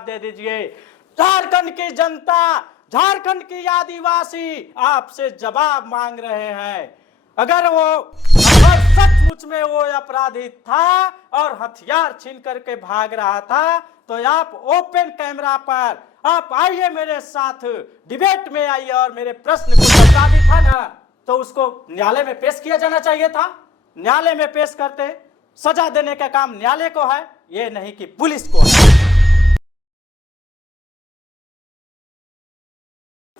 जवाब दे दीजिए। झारखंड की जनता, झारखंड की आदिवासी आपसे जवाब मांग रहे हैं। अगर सचमुच में वो अपराधी था और हथियार छीन करके भाग रहा था तो आप ओपन कैमरा पर आप आइए, मेरे साथ डिबेट में आइए और मेरे प्रश्न को, अपराधी था ना तो उसको न्यायालय में पेश किया जाना चाहिए था। न्यायालय में पेश करते, सजा देने का काम न्यायालय को है, ये नहीं कि पुलिस को है।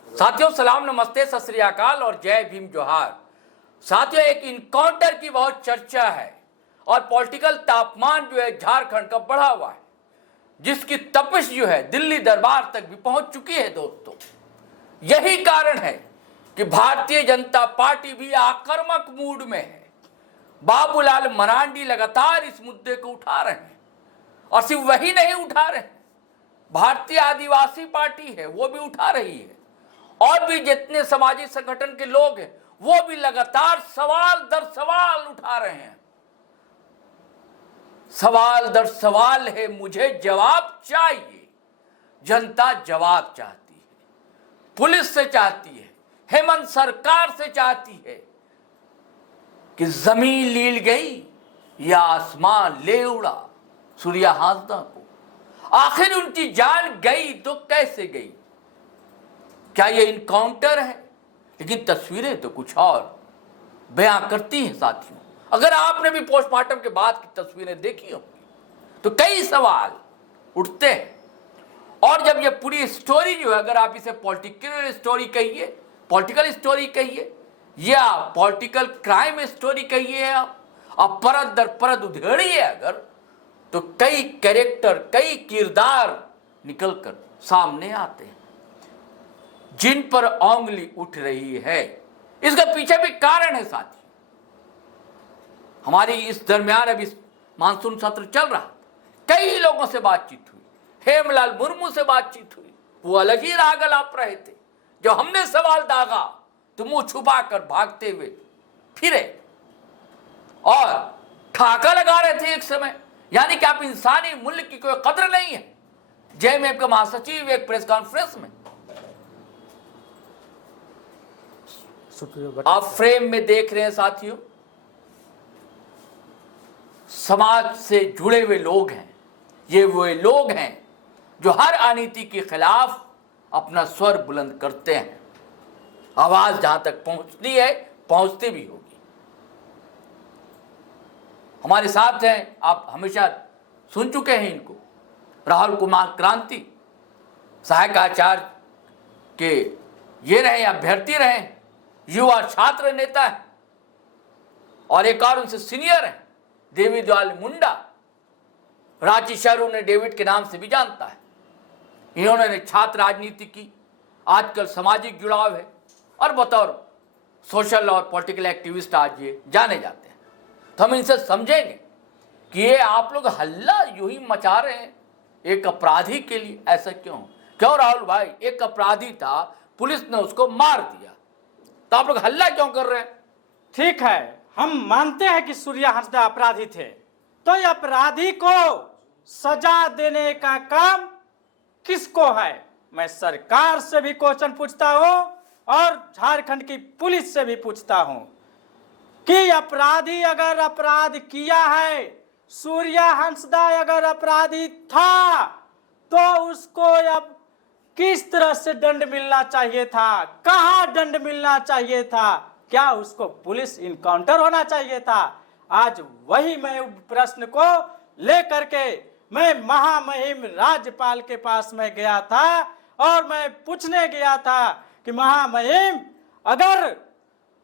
साथियों सलाम, नमस्ते, सत श्री अकाल और जय भीम जोहार। साथियों, एक इनकाउंटर की बहुत चर्चा है और पॉलिटिकल तापमान जो है झारखंड का बढ़ा हुआ है, जिसकी तपिश जो है दिल्ली दरबार तक भी पहुंच चुकी है। दोस्तों, यही कारण है कि भारतीय जनता पार्टी भी आक्रामक मूड में है। बाबूलाल मरांडी लगातार इस मुद्दे को उठा रहे हैं और सिर्फ वही नहीं उठा रहे हैं, भारतीय आदिवासी पार्टी है वो भी उठा रही है और भी जितने सामाजिक संगठन के लोग हैं वो भी लगातार सवाल दर सवाल उठा रहे हैं। सवाल दर सवाल है, मुझे जवाब चाहिए। जनता जवाब चाहती है, पुलिस से चाहती है, हेमंत सरकार से चाहती है कि जमीन लील गई या आसमान ले उड़ा सूर्या हांसदा को। आखिर उनकी जान गई तो कैसे गई? क्या ये इनकाउंटर है? लेकिन तस्वीरें तो कुछ और बयां करती हैं। साथियों, अगर आपने भी पोस्टमार्टम के बाद की तस्वीरें देखी होंगी तो कई सवाल उठते हैं। और जब ये पूरी स्टोरी जो है, अगर आप इसे पॉलिटिकल स्टोरी कहिए, पॉलिटिकल स्टोरी कहिए या पॉलिटिकल क्राइम स्टोरी कहिए, आप परत दर परत उधेड़िए अगर, तो कई कैरेक्टर, कई किरदार निकलकर सामने आते हैं जिन पर उंगली उठ रही है। इसके पीछे भी कारण है साथी। हमारी इस दरमियान अभी मानसून सत्र चल रहा, कई लोगों से बातचीत हुई, हेमलाल मुर्मू से बातचीत हुई, वो अलग ही राग अलाप रहे थे। जो हमने सवाल दागा तो मुंह छुपा कर भागते हुए फिरे और ठाका लगा रहे थे एक समय, यानी कि आप इंसानी मूल्य की कोई कदर नहीं है। जेएमएम के महासचिव एक प्रेस कॉन्फ्रेंस में, आप फ्रेम में देख रहे हैं साथियों, समाज से जुड़े हुए लोग हैं। ये वो लोग हैं जो हर अनीति के खिलाफ अपना स्वर बुलंद करते हैं। आवाज जहां तक पहुंचती है, पहुंचती भी होगी। हमारे साथ हैं, आप हमेशा सुन चुके हैं इनको, राहुल कुमार क्रांति, सहायक आचार्य के ये रहे, अभ्यर्थी रहे, युवा छात्र नेता है। और एक और उनसे सीनियर है देवी दयाल मुंडा, रांची शहर उन्हें डेविड के नाम से भी जानता है। इन्होंने छात्र राजनीति की, आजकल सामाजिक जुड़ाव है और बतौर सोशल और पॉलिटिकल एक्टिविस्ट आज ये जाने जाते हैं। तो हम इनसे समझेंगे कि ये आप लोग हल्ला यूं ही मचा रहे हैं एक अपराधी के लिए, ऐसा क्यों राहुल भाई? एक अपराधी था, पुलिस ने उसको मार दिया, तो आप लोग हल्ला क्यों कर रहे हैं? ठीक है, हम मानते हैं कि सूर्या हांसदा अपराधी थे, तो ये अपराधी को सजा देने का काम किसको है? मैं सरकार से भी क्वेश्चन पूछता हूं और झारखंड की पुलिस से भी पूछता हूं कि अपराधी अगर अपराध किया है, सूर्या हांसदा अगर अपराधी था, तो उसको अब किस तरह से दंड मिलना चाहिए था? कहां दंड मिलना चाहिए था? क्या उसको पुलिस इनकाउंटर होना चाहिए था? आज वही मैं प्रश्न को लेकर के मैं महामहिम राज्यपाल के पास में गया था और मैं पूछने गया था कि महामहिम, अगर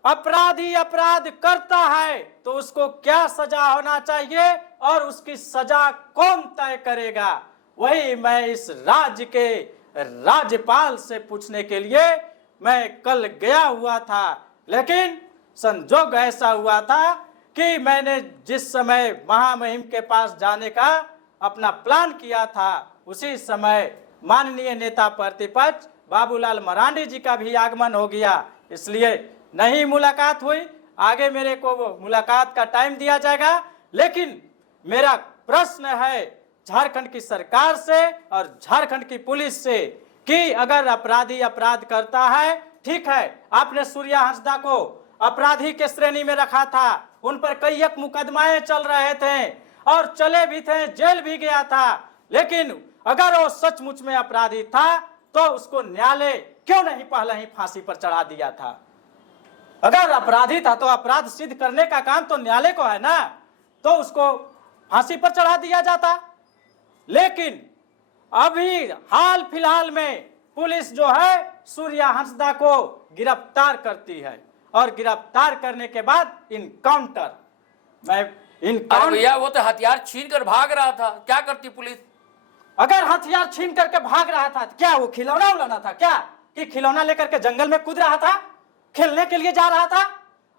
अपराधी अपराध करता है तो उसको क्या सजा होना चाहिए और उसकी सजा कौन तय करेगा? वही मैं इस राज्य के राज्यपाल से पूछने के लिए मैं कल गया हुआ था। लेकिन संजोग ऐसा हुआ था कि मैंने जिस समय महामहिम के पास जाने का अपना प्लान किया था, उसी समय माननीय नेता प्रतिपक्ष बाबूलाल मरांडी जी का भी आगमन हो गया, इसलिए नहीं मुलाकात हुई। आगे मेरे को मुलाकात का टाइम दिया जाएगा। लेकिन मेरा प्रश्न है झारखंड की सरकार से और झारखंड की पुलिस से कि अगर अपराधी अपराध करता है, ठीक है, आपने सूर्या हांसदा को अपराधी के श्रेणी में रखा था, उन पर कई एक मुकदमाएं चल रहे थे और चले भी थे, जेल भी गया था, लेकिन अगर वो सचमुच में अपराधी था तो उसको न्यायालय क्यों नहीं पहले ही फांसी पर चढ़ा दिया था? अगर अपराधी था तो अपराध सिद्ध करने का काम तो न्यायालय को है ना, तो उसको फांसी पर चढ़ा दिया जाता। लेकिन अभी हाल फिलहाल में पुलिस जो है सूर्या हांसदा को गिरफ्तार करती है और गिरफ्तार करने के बाद इनकाउंटर, अरे भैया वो तो हथियार छीन कर भाग रहा था, क्या करती पुलिस? अगर हथियार छीन करके भाग रहा था क्या वो खिलौना उलाना था क्या, कि खिलौना लेकर के जंगल में कूद रहा था, खेलने के लिए जा रहा था?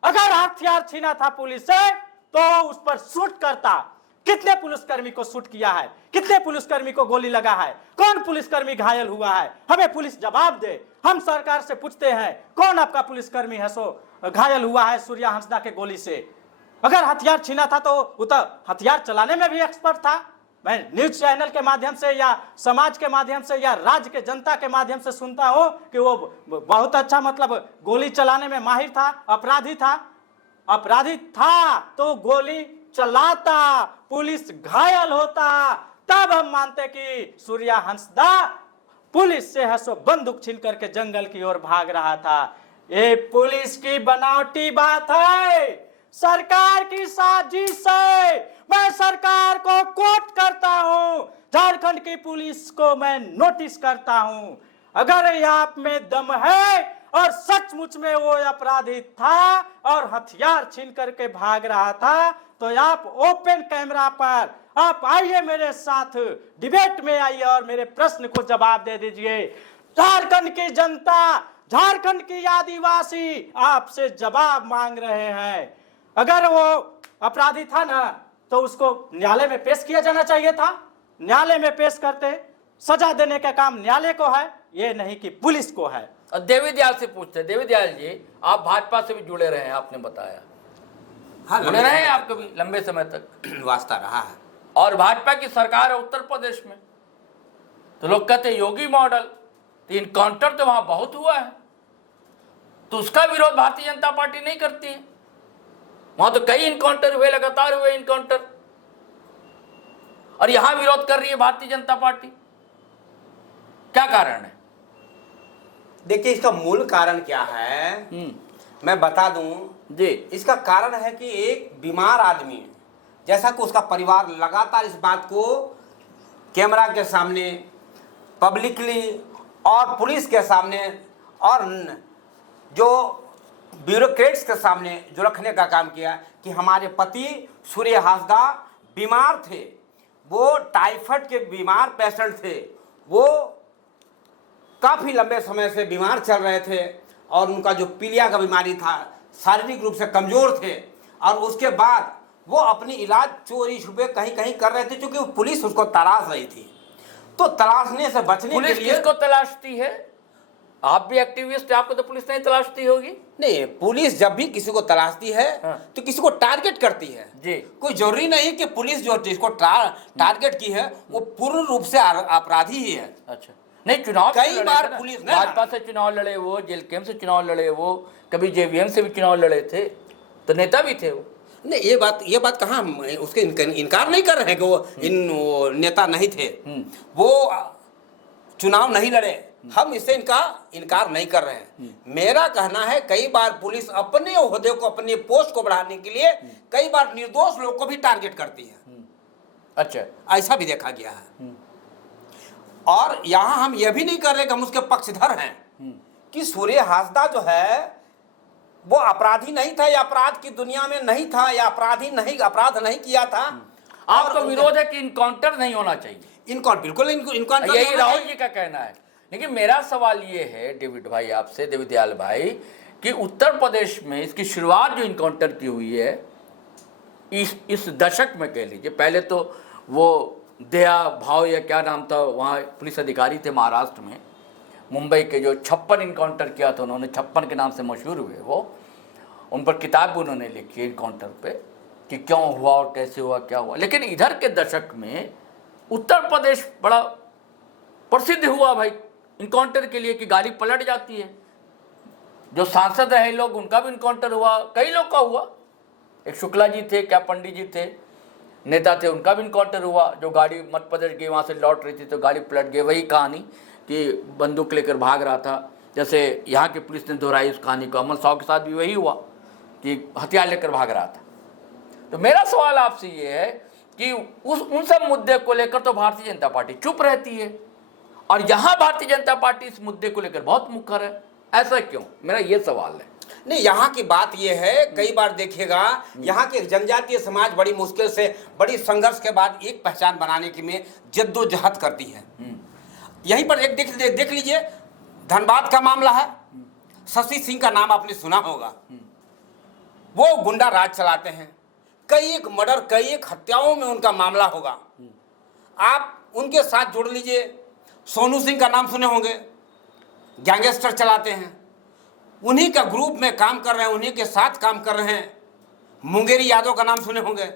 अगर हथियार छीना था पुलिस से तो उस पर शूट करता। कितने पुलिसकर्मी को शूट किया है, कितने पुलिसकर्मी को गोली लगा है, कौन पुलिसकर्मी घायल हुआ है? हमें पुलिस जवाब दे। हम सरकार से पूछते हैं कौन आपका पुलिसकर्मी है सो घायल हुआ है सूर्या हांसदा के गोली से? अगर हथियार छीना था तो वो तो हथियार चलाने में भी एक्सपर्ट था। मैं न्यूज चैनल के माध्यम से या समाज के माध्यम से या राज्य के जनता के माध्यम से सुनता हूं कि वो बहुत अच्छा, मतलब गोली चलाने में माहिर था। अपराधी था तो गोली चलाता, पुलिस घायल होता, तब हम मानते कि सूर्या हांसदा पुलिस से है सो बंदूक छीन करके जंगल की ओर भाग रहा था। ये पुलिस की बनावटी बात है, सरकार की साजिश है। मैं सरकार को कोट करता हूं, झारखंड की पुलिस को मैं नोटिस करता हूं, अगर आप में दम है और सचमुच में वो अपराधी था और हथियार छीन करके भाग रहा था तो आप ओपन कैमरा पर आप आइए, मेरे साथ डिबेट में आइए और मेरे प्रश्न को जवाब दे दीजिए। झारखंड की जनता, झारखंड की आदिवासी आपसे जवाब मांग रहे हैं। अगर वो अपराधी था ना तो उसको न्यायालय में पेश किया जाना चाहिए था। न्यायालय में पेश करते, सजा देने का काम न्यायालय को है, ये नहीं कि पुलिस को है। और देवी दयाल से पूछते हैं, देवी दयाल जी आप भाजपा से भी जुड़े रहे हैं, आपने बताया। हाँ, जुड़े रहे हैं आप कभी लंबे समय तक? वास्ता रहा है। और भाजपा की सरकार है उत्तर प्रदेश में, तो लोग कहते हैं योगी मॉडल, तो इनकाउंटर तो वहां बहुत हुआ है, तो उसका विरोध भारतीय जनता पार्टी नहीं करती है। वहां तो कई इनकाउंटर हुए, लगातार हुए इनकाउंटर, और यहां विरोध कर रही है भारतीय जनता पार्टी, क्या कारण है? देखिए इसका मूल कारण क्या है मैं बता दूं जी। इसका कारण है कि एक बीमार आदमी, जैसा कि उसका परिवार लगातार इस बात को कैमरा के सामने, पब्लिकली और पुलिस के सामने और जो ब्यूरोक्रेट्स के सामने जो रखने का काम किया कि हमारे पति सूर्या हांसदा बीमार थे, वो टाइफाइड के बीमार पेशेंट थे, वो काफ़ी लंबे समय से बीमार चल रहे थे और उनका जो पीलिया का बीमारी था, शारीरिक रूप से कमज़ोर थे, और उसके बाद वो अपनी इलाज चोरी छुपे कहीं कहीं कर रहे थे, क्योंकि पुलिस उसको तलाश रही थी। तो तलाशने से बचने के लिए पुलिस किसको तलाशती है? आप भी एक्टिविस्ट, आपको तो पुलिस नहीं तलाशती होगी? नहीं, पुलिस जब भी किसी को तलाशती है तो किसी को टारगेट करती है जी। कोई जरूरी नहीं कि पुलिस जो जिसको टारगेट की है वो पूर्ण रूप से अपराधी ही है। अच्छा, नहीं, चुनाव कई बार पुलिस भाजपा से चुनाव लड़े वो, जेल कैंप से चुनाव लड़े वो, कभी जेवीएम से भी चुनाव लड़े थे, तो नेता भी थे वो। नहीं, ये बात कहाँ हम उसके इनकार नहीं कर रहे हैं कि वो नेता नहीं थे, वो चुनाव नहीं लड़े, हम इससे इनकार नहीं कर रहे हैं। मेरा कहना है कई बार पुलिस अपने ओहदे को, अपने पोस्ट को बढ़ाने के लिए कई बार निर्दोष लोग को भी टारगेट करती है। अच्छा, ऐसा भी देखा गया है। और यहाँ हम यह भी नहीं कर रहे कि हम उसके पक्षधर हैं कि सूर्या हांसदा जो है वो अपराधी नहीं था या अपराध की दुनिया में नहीं था या अपराध नहीं किया था। आपका विरोध है कि इनकाउंटर नहीं होना चाहिए? बिल्कुल इनकाउंटर, यही राहुल जी का कहना है। लेकिन मेरा सवाल ये है डेविड भाई आपसे, देवी दयाल भाई, कि उत्तर प्रदेश में इसकी शुरुआत जो इनकाउंटर की हुई है इस दशक में कह लीजिए, पहले तो वो दया भाव या क्या नाम था वहाँ पुलिस अधिकारी थे महाराष्ट्र में, मुंबई के, जो 56 इनकाउंटर किया था उन्होंने, 56 के नाम से मशहूर हुए वो, उन पर किताब भी उन्होंने लिखी है इनकाउंटर पे कि क्यों हुआ और कैसे हुआ क्या हुआ। लेकिन इधर के दशक में उत्तर प्रदेश बड़ा प्रसिद्ध हुआ भाई इनकाउंटर के लिए कि गाड़ी पलट जाती है। जो सांसद रहे लोग उनका भी इनकाउंटर हुआ, कई लोग का हुआ। एक शुक्ला जी थे, क्या पंडित जी थे, नेता थे, उनका भी इनकाउंटर हुआ। जो गाड़ी मध्य प्रदेश गई, वहाँ से लौट रही थी तो गाड़ी पलट गई। वही कहानी कि बंदूक लेकर भाग रहा था, जैसे यहाँ की पुलिस ने दोहराई उस कहानी को। अमन साव के साथ भी वही हुआ कि हथियार लेकर भाग रहा था। तो मेरा सवाल आपसे ये है कि उन सब मुद्दे को लेकर तो भारतीय जनता पार्टी चुप रहती है, और यहाँ भारतीय जनता पार्टी इस मुद्दे को लेकर बहुत मुखर है। ऐसा क्यों? मेरा ये सवाल है। नहीं, यहाँ की बात यह है, कई बार देखिएगा यहाँ के जनजातीय समाज बड़ी मुश्किल से, बड़ी संघर्ष के बाद एक पहचान बनाने की में जद्दोजहद करती है। यहीं पर एक देख लीजिए, धनबाद का मामला है। शशि सिंह का नाम आपने सुना होगा। वो गुंडा राज चलाते हैं, कई एक मर्डर, कई एक हत्याओं में उनका मामला होगा। आप उनके साथ जोड़ लीजिए, सोनू सिंह का नाम सुने होंगे, गैंगस्टर चलाते हैं, उन्हीं का ग्रुप में काम कर रहे हैं, उन्हीं के साथ काम कर रहे हैं। मुंगेरी यादव का नाम सुने होंगे।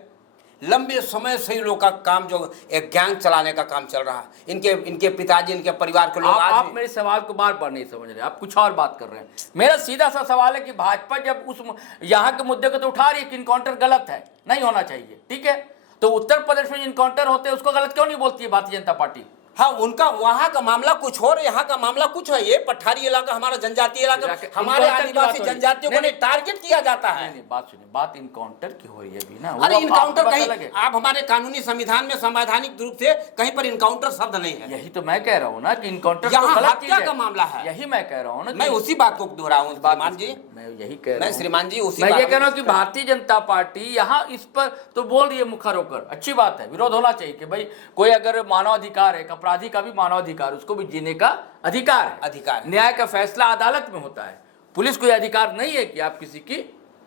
लंबे समय से ही लोग का काम, जो एक गैंग चलाने का काम चल रहा है। इनके पिताजी, इनके परिवार के लोग। आप मेरे सवाल को बार बार नहीं समझ रहे, आप कुछ और बात कर रहे हैं। मेरा सीधा सा सवाल है कि भाजपा जब उस यहाँ के मुद्दे को तो उठा रही है कि इनकाउंटर गलत है, नहीं होना चाहिए, ठीक है, तो उत्तर प्रदेश में इनकाउंटर होते हैं उसको गलत क्यों नहीं बोलती है भारतीय जनता पार्टी? हाँ, उनका वहाँ का मामला कुछ और, यहाँ का मामला कुछ है। ये पठारी इलाका, हमारा जनजातीय इलाका, हमारे आदिवासी जनजातियों को टारगेट किया जाता है। नहीं, बात सुनिए, बात इनकाउंटर की हो रही है अभी ना। अरे इनकाउंटर कहीं, आप हमारे कानूनी संविधान में संवैधानिक रूप से कहीं पर इनकाउंटर शब्द नहीं है। यही तो मैं कह रहा हूँ ना कि इनकाउंटर यहाँ हत्या का मामला है। यही मैं कह रहा हूँ ना, मैं उसी बात को दोहरा हूँ श्रीमान जी। मैं यही कह रहा हूँ श्रीमान जी, उसी मैं ये कह रहा हूँ कि भारतीय जनता पार्टी यहाँ इस पर तो बोल रही है मुखर होकर, अच्छी बात है, विरोध होना चाहिए कि भाई कोई अगर मानवाधिकार है, अपराधी का भी मानवाधिकार, उसको भी जीने का अधिकार है। न्याय का फैसला अदालत में होता है, पुलिस को अधिकार नहीं है कि आप किसी की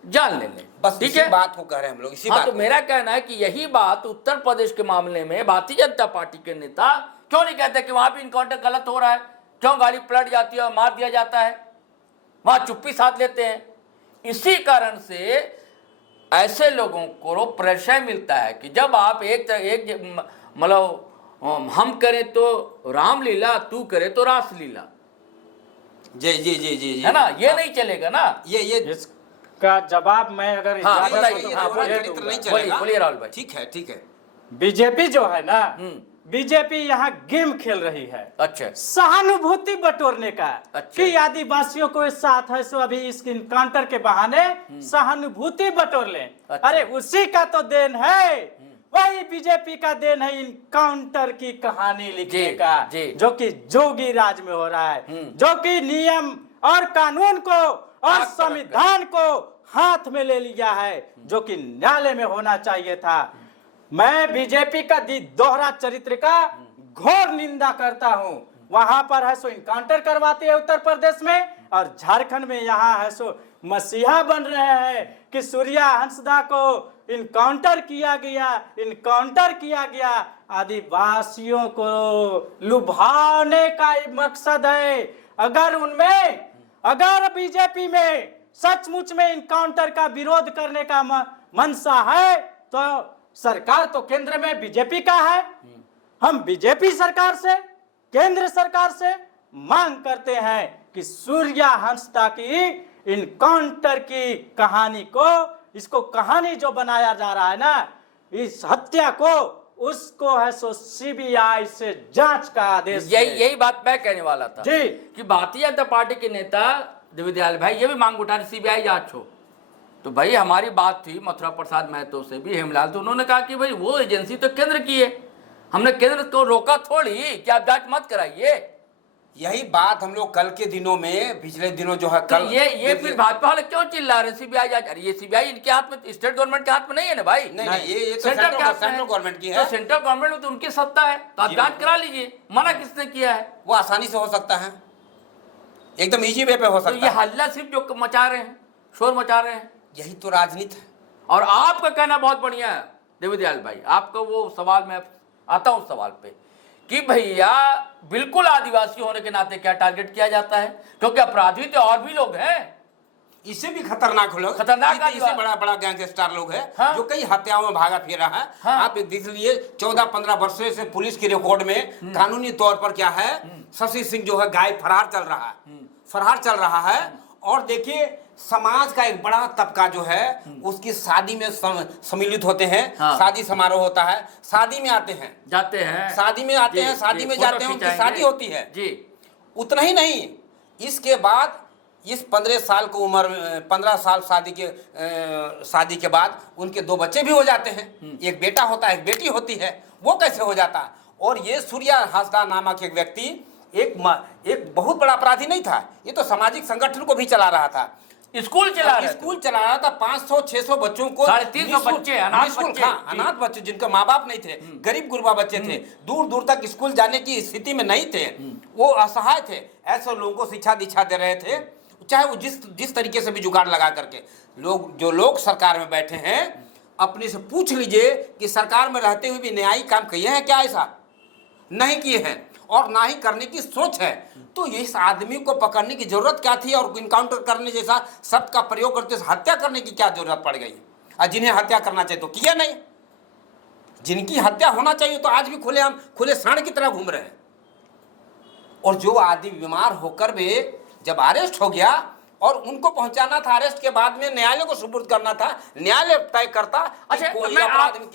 जान ले लें। बस ठीक है, बात को कह रहे हैं हम लोग, इसी बात। तो मेरा कहना है कि यही बात उत्तर प्रदेश के मामले में भारतीय जनता पार्टी के नेता क्यों नहीं कहते कि वहां भी इनकाउंटर गलत हो रहा है, क्यों गाड़ी पलट जाती है और मार दिया जाता है, वहां चुप्पी साध लेते हैं। इसी कारण से ऐसे लोगों को प्रेशर मिलता है कि जब आप एक मतलब हम करें तो रामलीला, तू करे तो रासलीला, जी जी जी जी है ना, ये नहीं चलेगा ना। ये इसका जवाब मैं अगर बोलिए राहुल भाई। ठीक है। बीजेपी जो है ना, बीजेपी यहाँ गेम खेल रही है। अच्छा, सहानुभूति बटोरने का। अच्छा। कि आदिवासियों को साथ है सो अभी इस इनकाउंटर के बहाने सहानुभूति बटोर लें। अच्छा। अरे उसी का तो देन है, वही बीजेपी का देन है इनकाउंटर की कहानी लिखने का, जो कि जोगी राज में हो रहा है, जो कि नियम और कानून को और संविधान को हाथ में ले लिया है, जो कि न्यायालय में होना चाहिए था। मैं बीजेपी का दोहरा चरित्र का घोर निंदा करता हूं। वहां पर है सो इनकाउंटर करवाती है उत्तर प्रदेश में, और झारखंड में यहाँ है सो मसीहा बन रहे हैं कि सूर्या हंसदा को इनकाउंटर किया गया। आदिवासियों को लुभाने का मकसद है। अगर बीजेपी में सचमुच में इनकाउंटर का विरोध करने का मंशा है तो सरकार तो केंद्र में बीजेपी का है। हम बीजेपी सरकार से, केंद्र सरकार से मांग करते हैं कि सूर्या हंसदा की इनकाउंटर की कहानी को, इसको कहानी जो बनाया जा रहा है ना, इस हत्या को, उसको है सो सीबीआई से जांच का आदेश। यही बात मैं कहने वाला था जी, कि भारतीय जनता पार्टी के नेता देवीदयाल भाई ये भी मांग उठा रहे सीबीआई जांच हो। तो भाई हमारी बात थी मथुरा प्रसाद महतो से भी, हेमलाल, तो उन्होंने कहा कि भाई वो एजेंसी तो केंद्र की है, हमने केंद्र को रोका थोड़ी कि आप जांच मत कराइए। यही बात हम लोग कल के दिनों में, पिछले दिनों जो है कल, तो ये फिर भाजपा वाले क्यों चिल्ला रहे सीबीआई जांच? अरे ये सीबीआई इनके हाथ में, स्टेट गवर्नमेंट के हाथ में नहीं है ना भाई। नहीं, ये तो सेंट्रल गवर्नमेंट की है। तो सेंट्रल गवर्नमेंट में तो उनकी सत्ता है, तो आप जांच करा लीजिए। मना किसने किया है? वो आसानी से हो सकता है, एकदम इजी वे पे हो सकता है। तो ये हल्ला सिर्फ जो मचा रहे हैं, शोर मचा रहे हैं, यही तो राजनीति है। और आपका कहना बहुत बढ़िया है देवीदयाल भाई, आपका वो सवाल, मैं आता हूं सवाल पे कि भैया बिल्कुल आदिवासी होने के नाते क्या टारगेट किया जाता है? क्योंकि अपराधी तो और भी लोग हैं। इससे भी खतरनाक लोग, खतरनाक इससे बड़ा बड़ा गैंगस्टर लोग है, हाँ? जो कई हत्याओं में भागा फिरा है। हाँ? आप देख लिए 14-15 वर्षों से पुलिस के रिकॉर्ड में कानूनी तौर पर क्या है, शशि सिंह जो है गायब फरार चल रहा है, फरार चल रहा है। और देखिए समाज का एक बड़ा तबका जो है उसकी शादी में सम्मिलित होते हैं। हाँ। शादी समारोह होता है, शादी में आते हैं, जाते हैं, शादी में आते जी, हैं, शादी जी, में फोटो जाते हैं, उनकी खिंचाएंगे। शादी होती है जी। उतना ही नहीं, इसके बाद इस 15 साल को उम्र 15 साल शादी के बाद उनके 2 बच्चे भी हो जाते हैं, एक बेटा होता है, एक बेटी होती है। वो कैसे हो जाता? और ये सूर्या हांसदा नामक एक व्यक्ति एक बहुत बड़ा अपराधी नहीं था, ये तो सामाजिक संगठन को भी चला रहा था, स्कूल चला रहे थे। स्कूल चला रहा था। 500-600 बच्चों को, 350 बच्चे, अनाथ बच्चे, अनाथ बच्चे जिनके माँ बाप नहीं थे, गरीब गुरबा बच्चे थे, दूर दूर तक स्कूल जाने की स्थिति में नहीं थे, वो असहाय थे, ऐसे लोगों को शिक्षा दीक्षा दे रहे थे। चाहे वो जिस तरीके से भी जुगाड़ लगा करके जो लोग सरकार में बैठे हैं, अपने से पूछ लीजिए कि सरकार में रहते हुए भी न्यायिक काम किए हैं क्या? ऐसा नहीं किए हैं और ना ही करने की सोच है। तो इस आदमी को पकड़ने की जरूरत क्या थी और इनकाउंटर करने जैसा शब्द का प्रयोग करते हत्या करने की क्या जरूरत पड़ गई? और जिन्हें हत्या करना चाहिए तो किया नहीं, जिनकी हत्या होना चाहिए तो आज भी खुले सांड की तरह घूम रहे हैं। और जो आदमी बीमार होकर भी जब अरेस्ट हो गया और उनको पहुंचाना था, अरेस्ट के बाद में न्यायालय को सुपुर्द करना था, न्यायालय तय करता अच्छा, कोई मैं अपराध में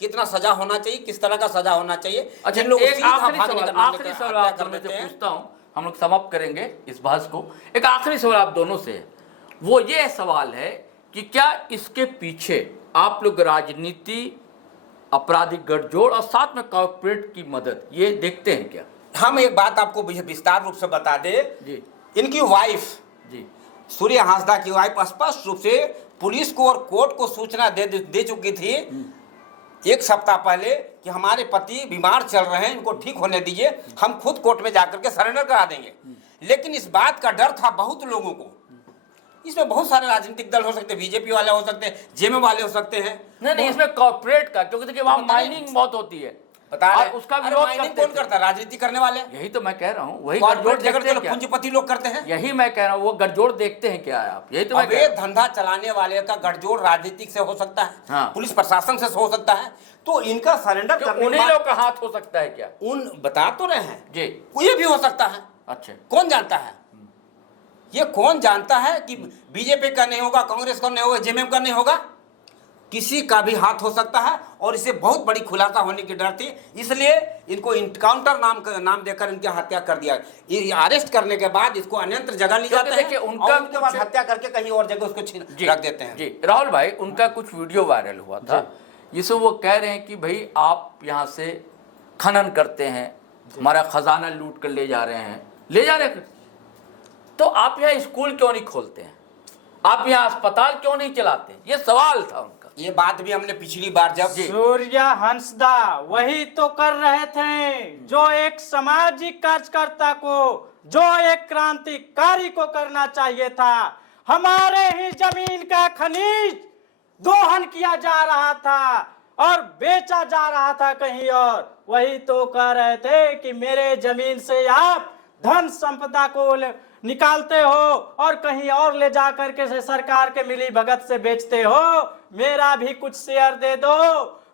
कितना सजा होना चाहिए, किस तरह का सजा होना चाहिए। अच्छा, जिन लोग एक सीधा आखिरी भागने सवाल का नाम आखिरी लेकर सवाल हत्या आप कर दोनों देते से हैं। पूछता हूं, हम लोग समाप्त करेंगे इस बहस को। एक आखिरी सवाल आप दोनों से है, वो ये सवाल है कि क्या इसके पीछे आप लोग राजनीति, आपराधिक गठजोड़ और साथ में कॉर्पोरेट की मदद ये देखते हैं क्या? हम एक बात आपको विस्तार रूप से बता दे, जी इनकी वाइफ जी सूर्या हांसदा की वाइफ स्पष्ट रूप से पुलिस को और कोर्ट को सूचना दे चुकी थी 1 सप्ताह पहले कि हमारे पति बीमार चल रहे हैं, इनको ठीक होने दीजिए, हम खुद कोर्ट में जाकर के सरेंडर करा देंगे। लेकिन इस बात का डर था बहुत लोगों को, इसमें बहुत सारे राजनीतिक दल हो सकते हैं, बीजेपी वाले हो सकते हैं, जेएमएम वाले हो सकते हैं। नहीं, इसमें कॉर्पोरेट का, क्योंकि देखिए वहां माइनिंग बहुत होती है, बता रहे उसका अरे विरोध माइनिंग करते कौन थे। करता है? राजनीति करने वाले, यही तो मैं कह रहा हूँ, वही कॉर्पोरेट गठजोड़ जगत देखते हैं के क्या? पूंजीपति लोग करते हैं। यही मैं कह रहा हूँ, वो गठजोड़ देखते हैं क्या आप? यही तो मैं कह अवैध रहा हूँ। धंधा चलाने वाले का गठजोड़ राजनीतिक से हो सकता है, हाँ। पुलिस प्रशासन से हो सकता है, तो इनका सरेंडर करने उन्हीं के लोग का हाथ हो सकता है क्या? उन बता तो रहे हैं जी। ये भी हो सकता है, अच्छा, कौन जानता है? ये कौन जानता है कि बीजेपी का नहीं होगा, कांग्रेस का नहीं होगा, जेएमएम का नहीं होगा? किसी का भी हाथ हो सकता है। और इसे बहुत बड़ी खुलासा होने की डर थी, इसलिए इनको इनकाउंटर नाम देकर इनकी हत्या कर दिया। ये अरेस्ट करने के बाद इसको अन्यत्र जगह ले जाते हैं, देखिए, उनका और उनके बाद कुछ- हत्या करके कहीं और जगह उसको रख देते हैं। जी राहुल भाई, उनका कुछ वीडियो वायरल हुआ था जिसमें वो कह रहे हैं कि भाई आप यहाँ से खनन करते हैं, हमारा खजाना लूट कर ले जा रहे हैं, तो आप यहाँ स्कूल क्यों नहीं खोलते हैं, आप यहाँ अस्पताल क्यों नहीं चलाते? ये सवाल था उनका। ये बात भी हमने पिछली बार जब सूर्या हांसदा वही तो कर रहे थे जो एक सामाजिक कार्यकर्ता को, जो एक क्रांतिकारी को करना चाहिए था। हमारे ही जमीन का खनिज दोहन किया जा रहा था और बेचा जा रहा था कहीं और। वही तो कह रहे थे कि मेरे जमीन से आप धन संपदा को निकालते हो और कहीं और ले जा करके से सरकार के मिली भगत से बेचते हो। मेरा भी कुछ शेयर दे दो,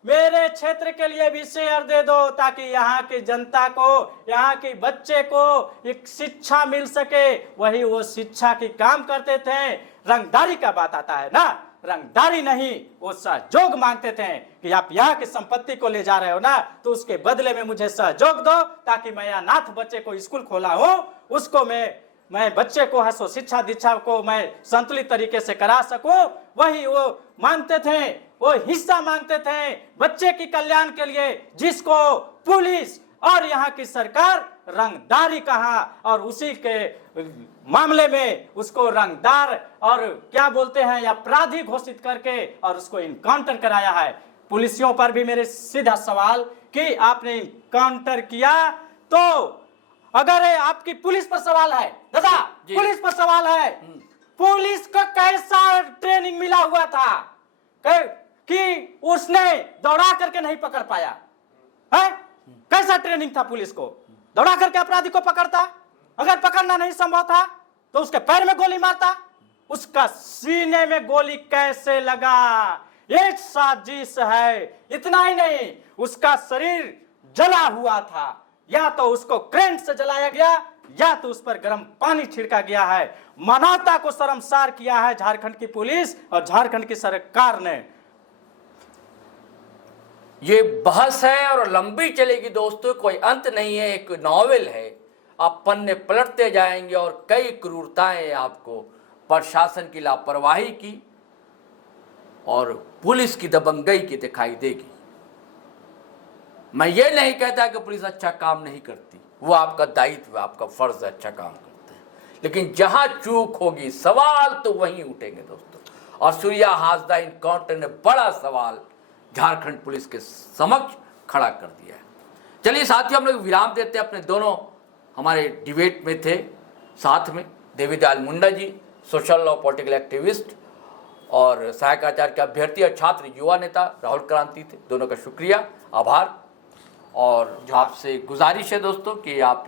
मेरे क्षेत्र के लिए भी शेयर दे दो, ताकि यहाँ की जनता को, यहाँ के बच्चे को एक शिक्षा मिल सके। वही वो शिक्षा की काम करते थे। रंगदारी का बात आता है ना, रंगदारी नहीं, वो सहयोग मांगते थे कि आप यहाँ की संपत्ति को ले जा रहे हो ना, तो उसके बदले में मुझे सहयोग दो, ताकि मैं अनाथ बच्चे को स्कूल खोला हो, उसको मैं बच्चे को है सो शिक्षा दीक्षा को मैं संतुलित तरीके से करा सकूं। वही वो मांगते थे, वो हिस्सा मांगते थे बच्चे की कल्याण के लिए, जिसको पुलिस और यहाँ की सरकार रंगदारी कहा और उसी के मामले में उसको रंगदार और क्या बोलते हैं अपराधी घोषित करके और उसको इनकाउंटर कराया है। पुलिसियों पर भी मेरे सीधा सवाल कि आपने इनकाउंटर किया तो अगर आपकी पुलिस पर सवाल है दादा, पुलिस पर सवाल है, पुलिस को कैसा ट्रेनिंग मिला हुआ था कि उसने दौड़ा करके नहीं पकड़ पाया है? कैसा ट्रेनिंग था पुलिस को? दौड़ा करके अपराधी को पकड़ता, अगर पकड़ना नहीं संभव था तो उसके पैर में गोली मारता, उसका सीने में गोली कैसे लगा, एक साजिश है। इतना ही नहीं, उसका शरीर जला हुआ था, या तो उसको करंट से जलाया गया या तो उस पर गर्म पानी छिड़का गया है। मानवता को शर्मसार किया है झारखंड की पुलिस और झारखंड की सरकार ने। ये बहस है और लंबी चलेगी दोस्तों, कोई अंत नहीं है, एक नॉवेल है। आप पन्ने पलटते जाएंगे और कई क्रूरताएं आपको प्रशासन की लापरवाही की और पुलिस की दबंगई की दिखाई देगी। मैं ये नहीं कहता कि पुलिस अच्छा काम नहीं करती, वो आपका दायित्व, आपका फर्ज है, अच्छा काम करते हैं, लेकिन जहां चूक होगी सवाल तो वहीं उठेंगे दोस्तों। और सूर्या हांसदा इनकाउंटर ने बड़ा सवाल झारखंड पुलिस के समक्ष खड़ा कर दिया है। चलिए साथियों, हम लोग विराम देते हैं। अपने दोनों हमारे डिबेट में थे साथ में देवीदयाल मुंडा जी, सोशल और पॉलिटिकल एक्टिविस्ट, और सहायक आचार्य के अभ्यर्थी और छात्र युवा नेता राहुल क्रांति थे। दोनों का शुक्रिया, आभार। और आपसे गुजारिश है दोस्तों कि आप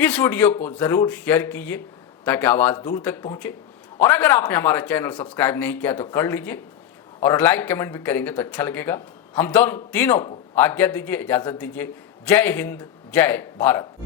इस वीडियो को ज़रूर शेयर कीजिए ताकि आवाज़ दूर तक पहुँचे। और अगर आपने हमारा चैनल सब्सक्राइब नहीं किया तो कर लीजिए, और लाइक कमेंट भी करेंगे तो अच्छा लगेगा। हम दोनों तीनों को आज्ञा दीजिए, इजाज़त दीजिए। जय हिंद, जय भारत।